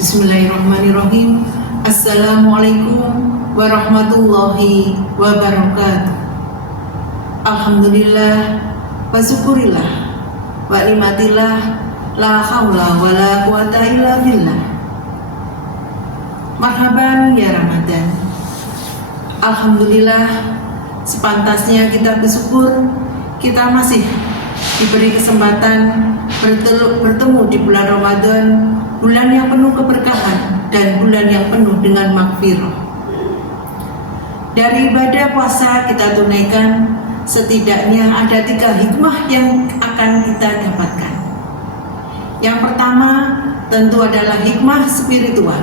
Bismillahirrahmanirrahim. Assalamualaikum warahmatullahi wabarakatuh. Alhamdulillah wa syukurillah wa nikmatillah la haula wa la quwata illa billah. Marhaban ya Ramadan. Alhamdulillah, sepantasnya kita bersyukur kita masih diberi kesempatan bertemu di bulan Ramadan, bulan yang penuh keberkahan dan bulan yang penuh dengan maghfirah. Dari ibadah puasa kita tunaikan, setidaknya ada 3 hikmah yang akan kita dapatkan. Yang pertama tentu adalah hikmah spiritual.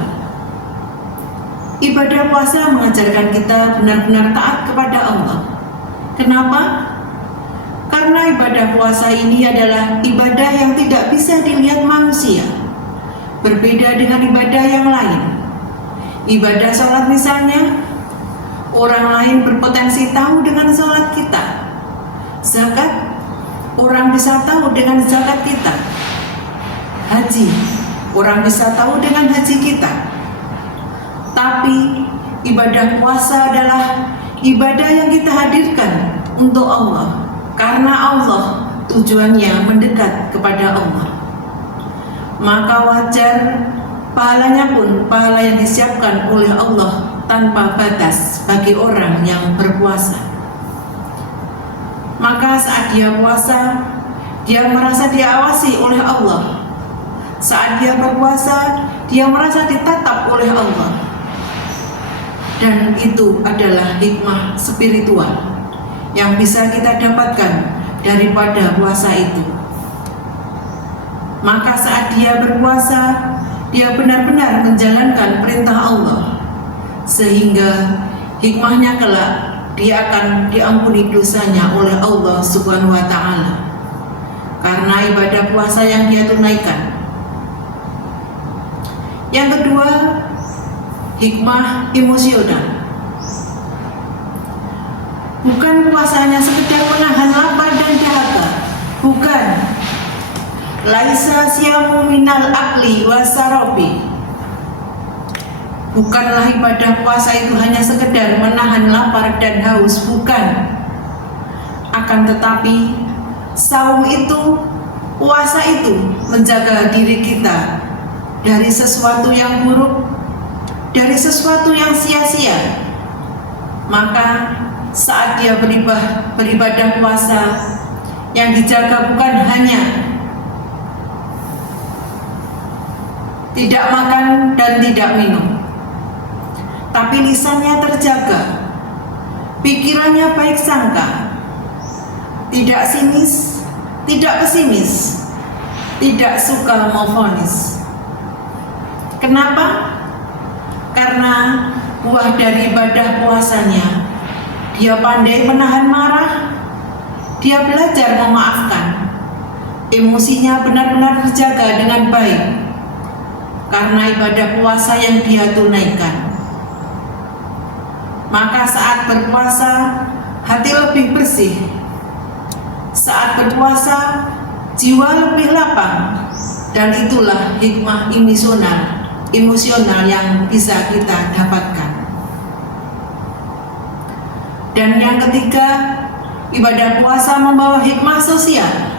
Ibadah puasa mengajarkan kita benar-benar taat kepada Allah. Kenapa? Karena ibadah puasa ini adalah ibadah yang tidak bisa dilihat manusia. Berbeda dengan ibadah yang lain. Ibadah sholat misalnya, orang lain berpotensi tahu dengan sholat kita. Zakat, orang bisa tahu dengan zakat kita. Haji, orang bisa tahu dengan haji kita. Tapi ibadah puasa adalah ibadah yang kita hadirkan untuk Allah. Karena Allah tujuannya mendekat kepada Allah, maka wajar pahalanya pun pahala yang disiapkan oleh Allah tanpa batas bagi orang yang berpuasa. Maka saat dia puasa, dia merasa diawasi oleh Allah. Saat dia berpuasa, dia merasa ditatap oleh Allah. Dan itu adalah hikmah spiritual yang bisa kita dapatkan daripada puasa itu. Maka saat dia berpuasa, dia benar-benar menjalankan perintah Allah, sehingga hikmahnya kelak dia akan diampuni dosanya oleh Allah Subhanahu wa Ta'ala karena ibadah puasa yang dia tunaikan. Yang kedua, hikmah emosional. Bukan puasanya sekedar menahan lapar dan dahaga, bukan. Laisa siyamu minal akli wasarobi. Bukanlah ibadah puasa itu hanya sekedar menahan lapar dan haus, bukan. Akan tetapi saum itu, puasa itu menjaga diri kita dari sesuatu yang buruk, dari sesuatu yang sia-sia. Maka saat dia beribadah puasa, yang dijaga bukan hanya tidak makan dan tidak minum, tapi lisannya terjaga, pikirannya baik sangka, tidak sinis, tidak pesimis, tidak suka memvonis. Kenapa? Karena buah dari ibadah puasanya, dia pandai menahan marah, dia belajar memaafkan, emosinya benar-benar terjaga dengan baik karena ibadah puasa yang dia tunaikan. Maka saat berpuasa, hati lebih bersih. Saat berpuasa, jiwa lebih lapang. Dan itulah hikmah emosional yang bisa kita dapatkan. Dan yang ketiga, ibadah puasa membawa hikmah sosial.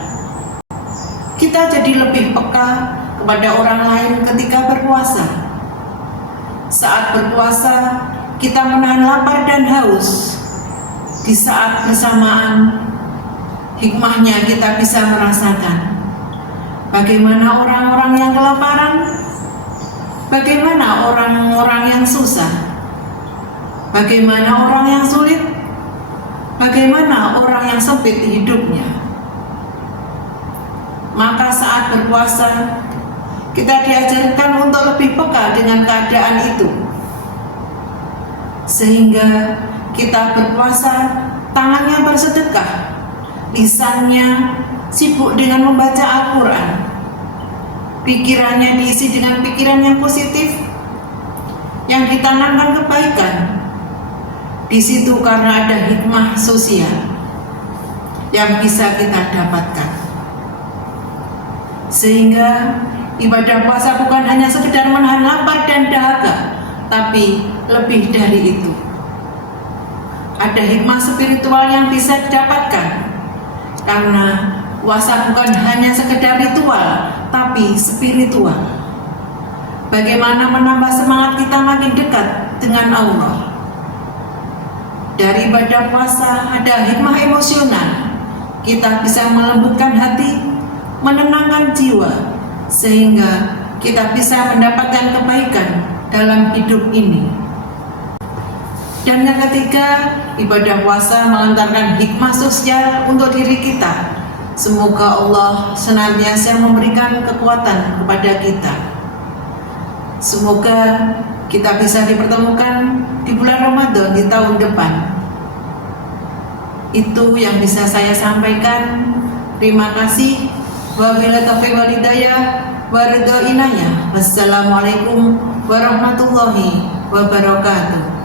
Kita jadi lebih peka kepada orang lain ketika berpuasa. Saat berpuasa, kita menahan lapar dan haus. Di saat bersamaan, hikmahnya kita bisa merasakan bagaimana orang-orang yang kelaparan, bagaimana orang-orang yang susah, bagaimana orang yang sulit, bagaimana orang yang sempit hidupnya. Maka saat berpuasa, kita diajarkan untuk lebih peka dengan keadaan itu, sehingga kita berpuasa, tangannya bersedekah, lisannya sibuk dengan membaca Al-Quran, pikirannya diisi dengan pikiran yang positif, yang ditanamkan kebaikan. Di situ karena ada hikmah sosial yang bisa kita dapatkan, sehingga Ibadah puasa bukan hanya sekedar menahan lapar dan dahaga, tapi lebih dari itu. Ada hikmah spiritual yang bisa didapatkan, karena puasa bukan hanya sekedar ritual, tapi spiritual. Bagaimana menambah semangat kita makin dekat dengan Allah. Dari ibadah puasa ada hikmah emosional. Kita bisa melembutkan hati, menenangkan jiwa, sehingga kita bisa mendapatkan kebaikan dalam hidup ini. Dan yang ketiga, ibadah puasa mengantarkan hikmah sosial untuk diri kita. Semoga Allah senantiasa memberikan kekuatan kepada kita. Semoga kita bisa dipertemukan di bulan Ramadan di tahun depan. Itu yang bisa saya sampaikan. Terima kasih. Wabillahi taufiq wal hidayah wa ridha inayah. Wassalamualaikum warahmatullahi wabarakatuh.